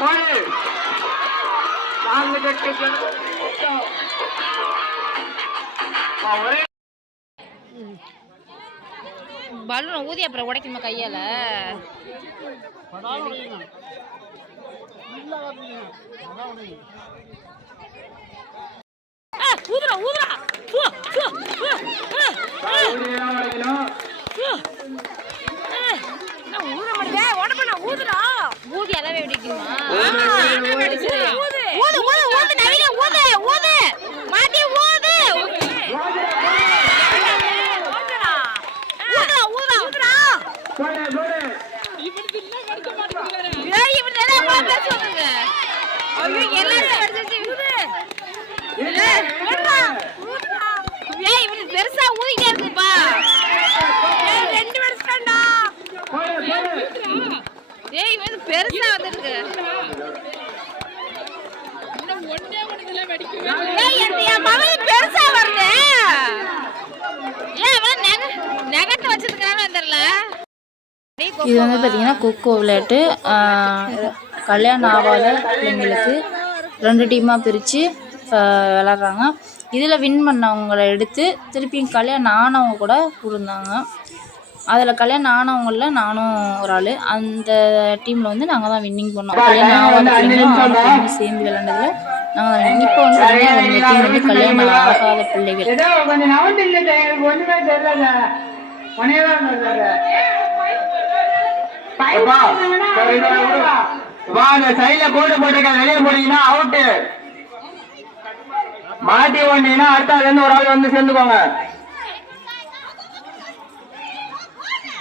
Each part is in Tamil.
போடு. நான்கு ஆ, ஒரே பலூன் ஊதி அப்புறம் உடைக்கணுமா கையால? ஆ, ஊதுடா ஊத மாட்டேன் உடம்பு நான் ஊதுடா ஊதி அளவே வெடிக்குமா ஊது, ஊது, ஊது. ஊது ஊது ஊது ஊது நவீன ஊது ஊது மாட்டி ஊது ஊதுடா ஊதுடா ஊதுடா போடு போடு ஏய் இவன் நிறைய கூட பேசுவாங்க ஐயோ எல்லாரும் படிச்சிச்சு ஊது ஏய் ஊதுடா ஊதுடா ஏய் இவன் பெருசா ஊதிட்டே இருக்குப்பா ஏய் ரெண்டு வருஷம்டா போடு போடு ஏய் இவன் பெருசா வந்திருக்கு ஏய் என் என் மகன் பெருசா வருது ஏன் அவன் நெக நெகத்தை வச்சிருக்கானு தெரியல இது வந்து பார்த்தீங்கன்னா கொக்கோ விளையாட்டு. கல்யாணம் ஆகாத பிள்ளைங்களுக்கு ரெண்டு டீமாக பிரித்து விளாட்றாங்க இதில் வின் பண்ணவங்கள எடுத்து திருப்பியும் கல்யாணம் ஆனவங்க கூட கொடுந்தாங்க அதில் கல்யாணம் ஆனவங்களில் நானும் ஒரு ஆள். அந்த டீமில் வந்து நாங்கள் தான் வின்னிங் பண்ணோம். கல்யாணம் ஆகாத பிள்ளைங்களும் சேர்ந்து விளாண்டதில் நாங்கள். இப்போ வந்து பார்த்தீங்கன்னா வந்து கல்யாணம் ஆகாத பிள்ளைகள். வா அந்த சைடுல கோடு போட்டிருக்க வெளியே போனீங்கன்னா அவுட்டு மாட்டி ஓடினீங்கன்னா அடுத்த ஆள்ல இருந்து ஒரு ஆள் வந்து சேர்ந்துக்கோங்க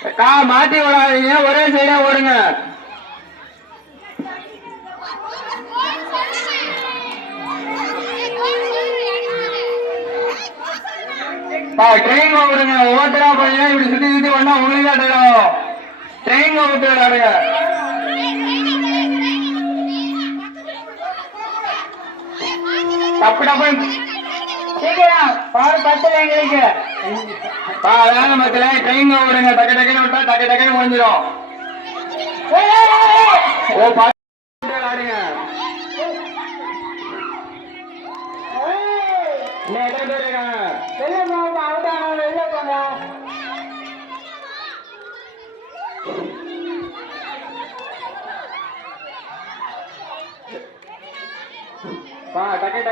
அக்கா மாட்டி ஓடாதீங்க ஒரே சைடா ஓடுங்க. ட்ரெயின் விடுங்க ஒவ்வொருத்தரா பையன். இப்படி சுத்தி சுத்தி பண்ணா உங்களுக்கு தான் தெரியும். ட்ரெயின் விட்டு விளையாடுங்க. தப்பு டப்பு சீக்கிரம் பாரு பத்து எங்களுக்கு. பா அதான மக்களே ட்ரெயின் விடுங்க டக்கு டக்குன்னு விட்டா டக்கு டக்குன்னு முடிஞ்சிடும். ஓ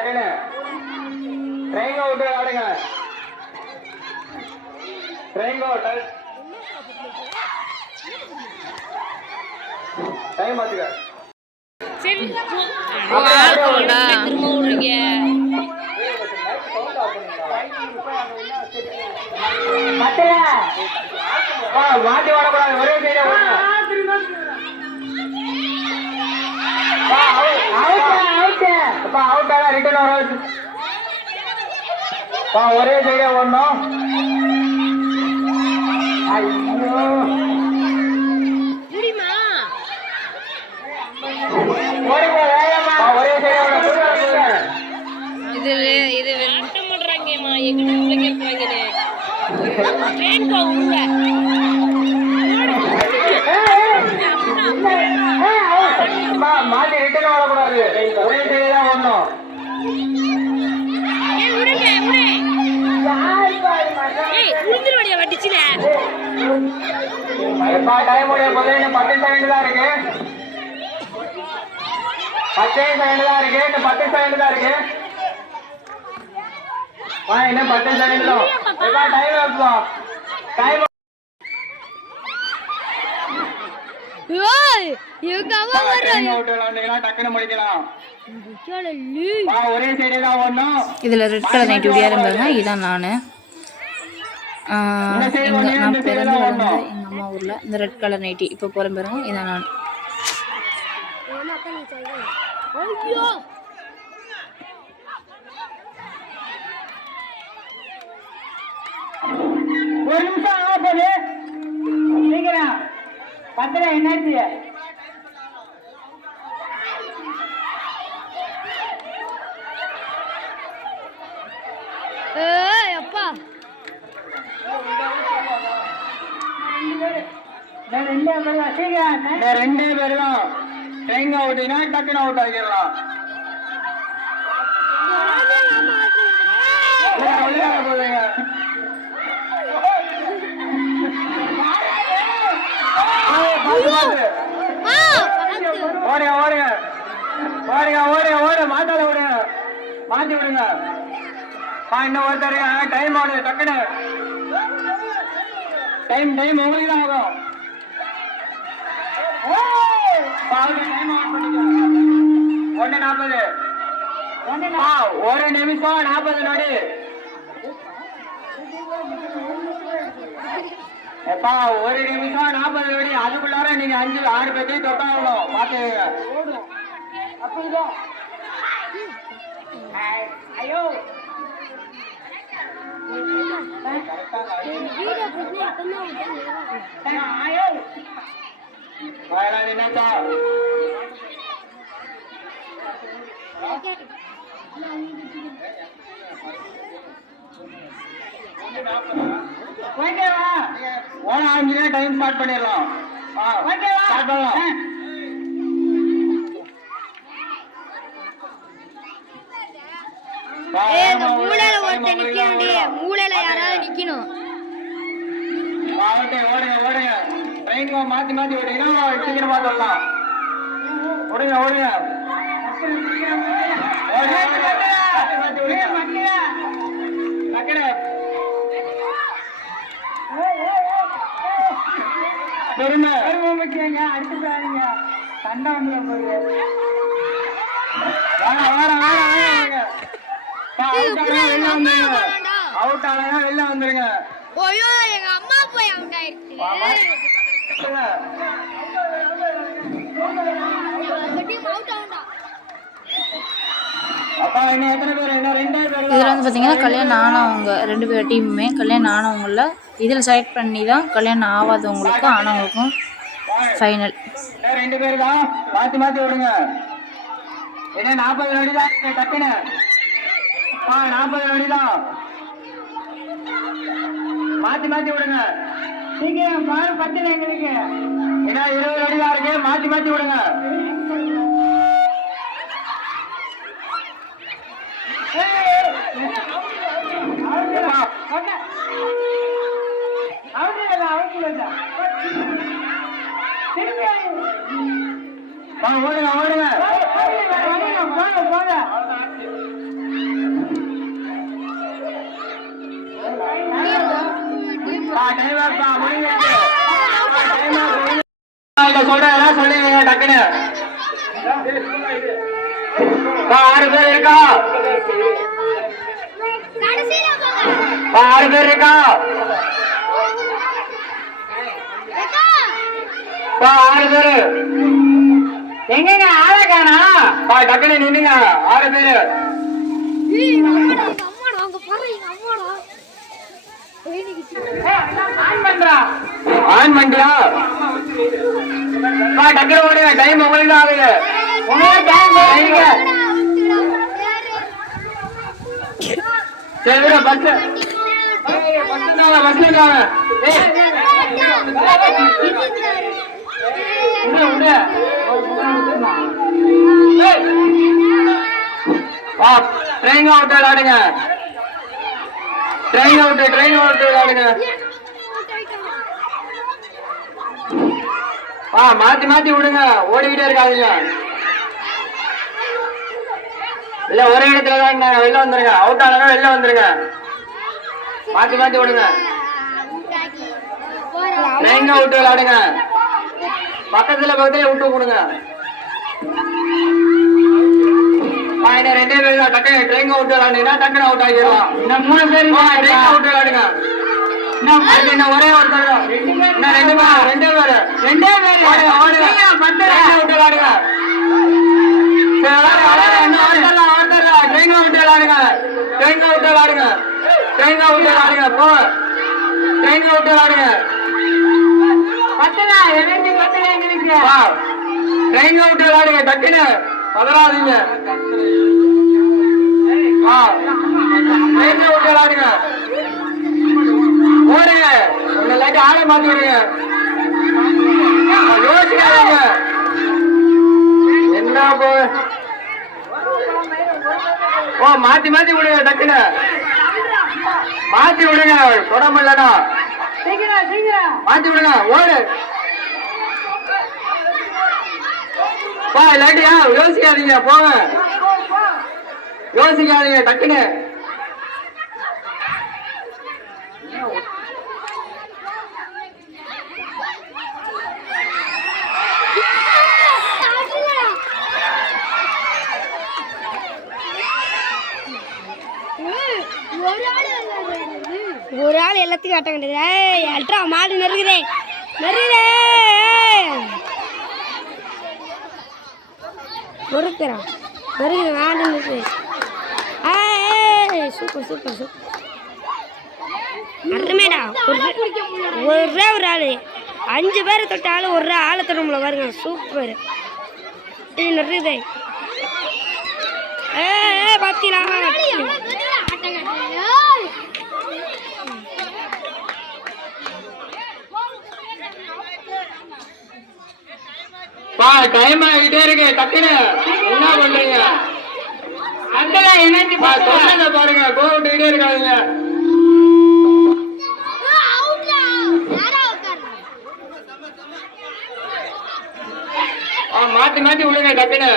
டக்கு ட்ரெயின் விட்டு ஆடுங்க. ட்ரெயின் ஹோட்டல் டைம் பார்த்துக்க திரும்ப விடுறீங்க மாட்டி வரக்கூடாது ஒரே சைடே ஓடணும் அப்பா அவுட் ஆனா ரிட்டர்ன் வர ஒரே சைடே ஓடணும். ஐயோ. பத்தே செகண்ட் தான் இருக்கு. இன்னும் பத்து தான் இருக்கு. இன்னும் பத்து தான் எப்பா டைம் வைப்போம் டைம் எங்க சைடே இதில் ரெட் கலர் நைட்டி உடையாரம் பாருங்க. இதான் நான். எங்கள் நான் பிறந்து வளர்ந்த எங்கள் அம்மா ஊரில் இந்த ரெட் கலர் நைட்டி இப்போ போகிறேன் பாருங்க. இதான் நான். ஐயோ. ஒரு நிமிஷம் ஆக போகுது சீக்கிரம். பத்துல என்னாச்சு ஏய் அப்பா. ரெண்டே பேர் தான் சீக்கிரம் ரெண்டே பேர் தான் ஓட்டினா டக்குன்னு அவுட் ஆகிடலாம் உள்ளார, உள்ளார ஓடுங்க. ஓடுங்க ஓடுங்க ஓடுங்க. ஓடு மாத்தால விடுங்க. மாத்தி விடுங்க. இன்னும் ஒருத்தர் டைம் ஆகுது டக்குனு டைம் டைம் உங்களுக்கு தான் ஆகும் ஒண்ணு நாற்பது ஒரு நிமிஷம் நாற்பது நொடி. எப்பா ஒரு நிமிஷம் நாற்பது நொடி. அதுக்குள்ளார நீங்க அஞ்சு ஆறு பேர்த்தையும் தொட்டாகணும். பாத்துக்கங்க ஐயோ. ஓகேவா ஓன ஆரம்பிச்சுன்னா டைம் ஸ்டார்ட் பண்ணிடலாம் ஓகேவா ஸ்டார்ட் பண்ணலாம் மூலையில ஒருத்தன் நிக்கணும்டி மூலையில யாராவது நிக்கணும். ஓடுங்க ஓடுங்க. ஓடுங்க ட்ரெயின் மாத்தி மாத்தி ஓடுங்கன்னா சீக்கிரமா சொல்லலாம்? ஓடுங்க ஓடுங்க. பெருமை. பெருமை முக்கியங்க சண்டை வாங்க வாங்க வாங்க வாங்க அவுட் ஆனா வெளில வந்துருங்க. ஐயோ எங்க அம்மா போய் அவுட் ஆயிடுச்சு இதில் வந்து பார்த்தீங்கன்னா கல்யாணம் ஆனவங்க ரெண்டு பேர் டீமுமே கல்யாணம் ஆனவங்கள இதில் செலக்ட் பண்ணி தான் கல்யாணம் ஆகாதவங்களுக்கும் ஆனவங்களுக்கும் ஃபைனல் ரெண்டு பேர் தான்? மாத்தி மாத்தி விடுங்க. என்ன நாற்பது நொடி தான்? டக்குன்னு? நாற்பது நொடி தான். மாத்தி மாத்தி விடுங்க. சீக்கிரம் பாரு பத்து எங்களுக்கு ஏன்னா இருபது நொடி தான் இருக்கு மாத்தி மாத்தி விடுங்க. ஓடுங்க ஓடுங்க. ஆ, time சொல்றதெல்லாம் சொல்லுங்க டக்குன்னு ஆறு பேர் இருக்கா ஆறு பேர் இருக்கா ஆறு பேரு எங்கங்க ஆளை காணா பா டக்குனு நின்னுங்க ஆறு பேரு ஏய் எங்க அம்மாடா எங்க அம்மாடா அங்க பாரு எங்க அம்மாடா ஏய் நீங்க ஆன் பண்றியா டக்குனு ஓடுங்க டைம் உங்களுக்கு தான் ஆகுது. சரி bus bus train train out train out விளையாடுங்க வா மாத்தி மாத்தி விடுங்க. ஓடிக்கிட்டே இருக்காதீங்க. இல்ல ஒரே இடத்துல தான் இருந்தாங்க வெளில வந்துருங்க. அவுட் ஆனவங்க வெளில வந்துருங்க. மாத்தி மாத்தி விடுங்க. ட்ரெயின் அவுட் விளையாடுங்க. பக்கத்துல பக்கத்துல விட்டு கொடுங்க. வா, இன்னும் ரெண்டே பேர் தான். டக்கு ட்ரெயின் அவுட் விளையாடுங்கன்னா டக்குனு அவுட் ஆகிடலாம் இன்னும் மூணு பேர் ட்ரெயின் அவுட் இன்னும் ஒரே ஒருத்தர் தான். இன்னும் ரெண்டு பேர் ரெண்டே பேர். ரெண்டே பேர். ட்ரெயின் அவுட் தான். ட்ரெயின் அவுட் விளையாடுங்க ட்ரெயின் அவுட் விளையாடுங்க ட்ரெயின் அவுட் விளையாடுங்க போ. ட்ரெயின் அவுட் விளையாடுங்க பத்தல எனக்கு பத்தல எங்களுக்கு? ட்ரெயின் அவுட் விளையாடுங்க டக்குன்னு பதறாதீங்க. விளையாடுங்க. ஓடுங்க. உங்களை லைட் ஆட மாட்டீங்க யோசிக்காதீங்க. என்ன போ ஓ மாத்தி மாத்தி விடுங்க டக்குனு மாத்தி விடுங்க. தொடமில்லடா மாத்தி விடுங்க. ஓடு. பா இல்லாட்டியா? யோசிக்காதீங்க போங்க யோசிக்காதீங்க டக்குன்னு. ஒரு ஆள் எல்லாத்தையும் கட்ட வேண்டியது பொறுக்கிறா நெருங்குது மாடு சூப்பர் சூப்பர் சூப்பர். அருமைடா. ஒரு ஒரே ஒரு ஆள். அஞ்சு பேர் தொட்டாலும் ஒரு ஆளை தொடும்ல பாருங்க. சூப்பர். இது நெருங்குதே ஏ பார்த்தீங்களா பா டைம் ஆகிட்டே இருக்கு. டக்குன்னு என்ன பண்றீங்க? பா, சொன்னதை பாருங்க. கோவிட்டுக்கிட்டே இருக்காதுங்க. ஆ, மாத்தி மாத்தி விடுங்க டக்குன்னு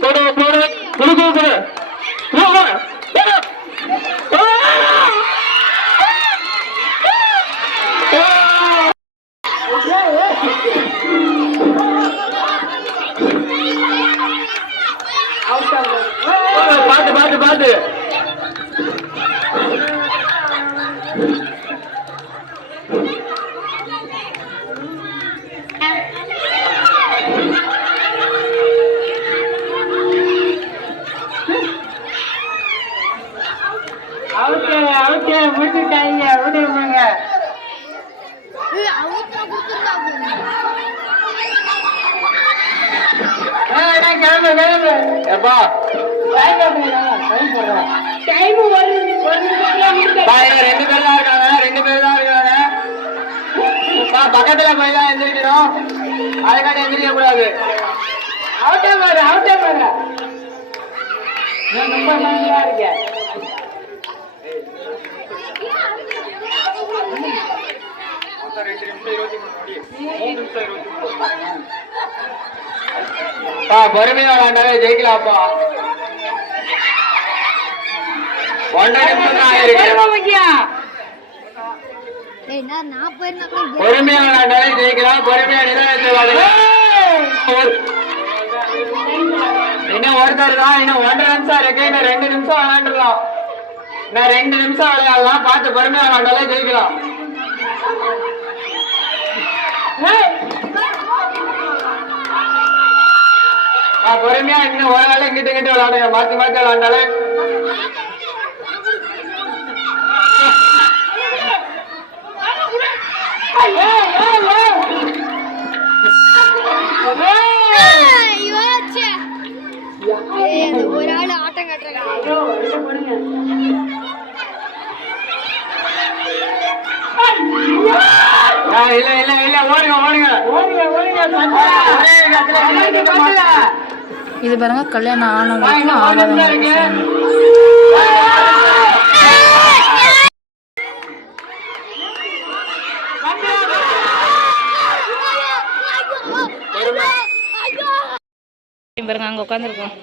சரி, சரி, சரி, சரி, சரி. பாரு அவுட்டே பாரு நான் ரொம்ப நல்லா இருக்கேன் பா பொறுமையா விளாண்டாவே ஜெயிக்கலாம்ப்பா ஒன்றரை நிமிஷம் தான் ஆயிருக்கு நான் போயிருந்தா பொறுமையா விளையாண்டாலே ஜெயிக்கலாம் பொறுமையா நிதானத்தை விளையாடுங்க இன்னும் ஒருத்தர் தான் இன்னும் ஒன்றரை நிமிஷம் இருக்கு? இன்னும் ரெண்டு நிமிஷம் விளையாண்டுலாம் இன்னும் ரெண்டு நிமிஷம் விளையாடலாம்? பார்த்து பொறுமையா விளையாண்டாலே ஜெயிக்கலாம். ஆ, பொறுமையா இன்னும் ஒரு நாள் இங்கிட்ட இங்கிட்ட விளையாடுங்க. மாத்தி மாத்தி விளையாண்டாலே. ஒரு ஆள் ஆட்டம் கட்டுறாங்க. ஆ, இல்ல இல்ல இல்ல ஓடுங்க ஓடுங்க. ஓடுங்க ஓடுங்க இது பாருங்க கல்யாணம் ஆனவங்களுக்கு இருக்கு. பாருங்க அங்கே உட்காந்துருக்கோம்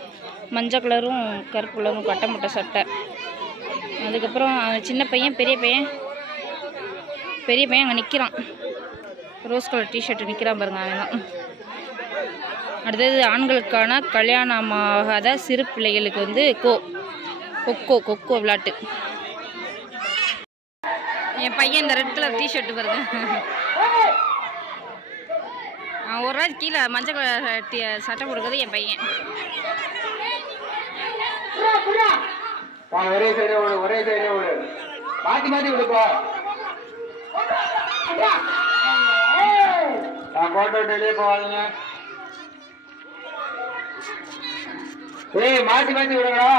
மஞ்சள் கலரும் கருப்பு கலரும் கட்ட முட்டை சட்டை. அதுக்கப்புறம் சின்ன பையன் பெரிய பையன் பெரிய பையன் அங்கே நிற்கிறான் ரோஸ் கலர் டிஷர்ட் நிற்கிறான் பாருங்க அவன் தான். அடுத்தது ஆண்களுக்கான கல்யாணமாகாத சிறு பிள்ளைகளுக்கு வந்து கோ கொக்கோ கொக்கோ விளாட்டு என் பையன் இந்த ரெட் கலர் டிஷர்ட் பாருங்க. ஒரு நாள் கீழே மஞ்சள் கலர் சட்டை கொடுக்குறது என் பையன். ஒரே சைடே விடு ஒரே சைடே விடு மாத்தி மாத்தி விடுப்பா நான் போட்டோ வெளியே போவாதீங்க ஏய் மாத்தி மாத்தி விடுங்கடா.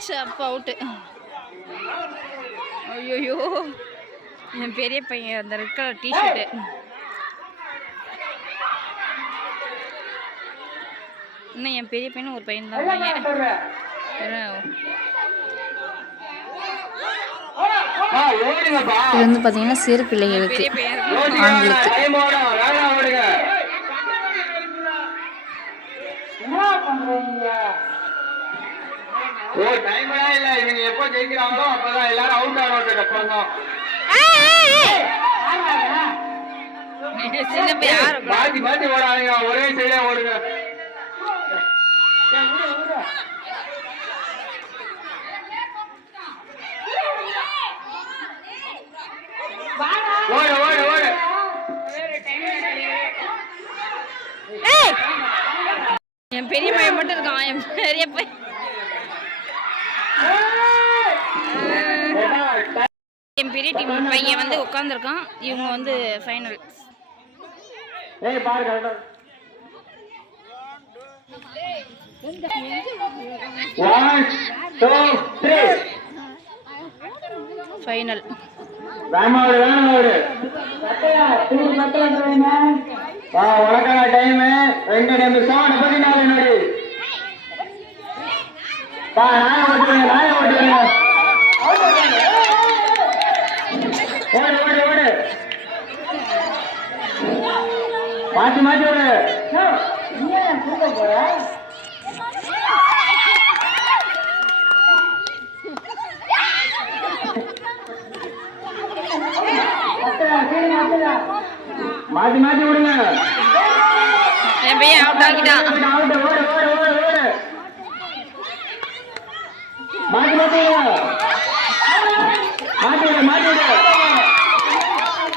சப்பா அவுட்டு ஐயோயோ. என் பெரிய பையன் அந்த ரெட் கலர் டிஷர்ட்டு இன்னும் என் பெரிய பையனும் ஒரு பையன் தான் ஓடுங்கப்பா இது வந்து பார்த்தீங்கன்னா சிறு பிள்ளைகளுக்கு பையன். ஆண்களுக்கு. ஓ டைம் இல்ல. இவங்க எப்போ ஜெயிக்கிறாங்களோ அப்பதான் எல்லாரும் அவுட் ஆனோட அப்புறம் தான் பையன் மாத்தி மாத்தி ஓடாதீங்க ஒரே சைடே ஓடுங்க ஓடு ஓடு ஓடு என் பெரிய பையன் மட்டும் இருக்கான். என் பெரிய பையன் என் பெரிய டீம் பையன் வந்து உட்காந்துருக்கான் இவங்க வந்து ஃபைனல் ஃபைனல் உனக்கான டைம் ரெண்டு நிமிஷம் முப்பத்தி நாலு நாயை ஓட்டுறேன் நாயை ஓட்டுறேன் ஓடு ஓடு ஓடு மாத்தி மாத்தி ஓடு மாத்தி மாத்தி விடுங்க. என் பையன் அவுட் ஆகிட்டான் அவுட் ஓடு ஓடு ஓடு ஓடு மாத்தி மாத்தி மாத்தி விடு மாத்தி விடு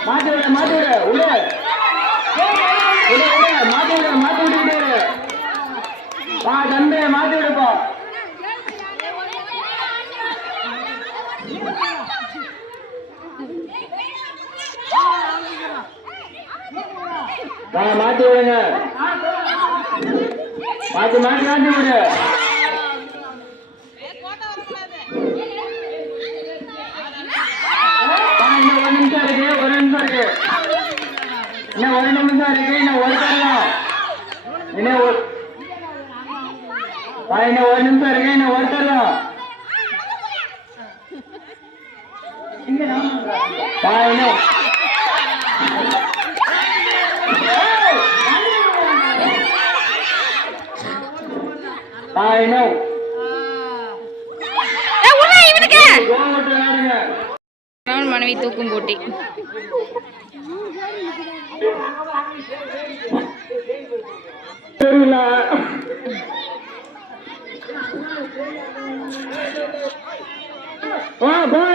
மாத்தி விடு மாத்தி விடு விடு விடு விடு மாத்தி விடு மாத்தி விட்டுக்கிட்டே வா தம்பி மாத்தி விடுப்பா வா மாத்தி விடுங்க மாத்தி மாத்தி மாத்தி விடு ஒரு நிமிஷம் இருக்கு ஒரு நிமிஷம் இருக்கு. இன்னும் ஒரு நிமிஷம் இருக்கு இன்னும் ஒரு தரலாம் இன்னும் ஒரு வா, இன்னும் ஒரு நிமிஷம் இருக்கு இன்னும் ஒரு தரலாம் வா, இன்னும் கணவன் மனைவி தூக்கும் போட்டி. தெரியல Ó, oh, bora!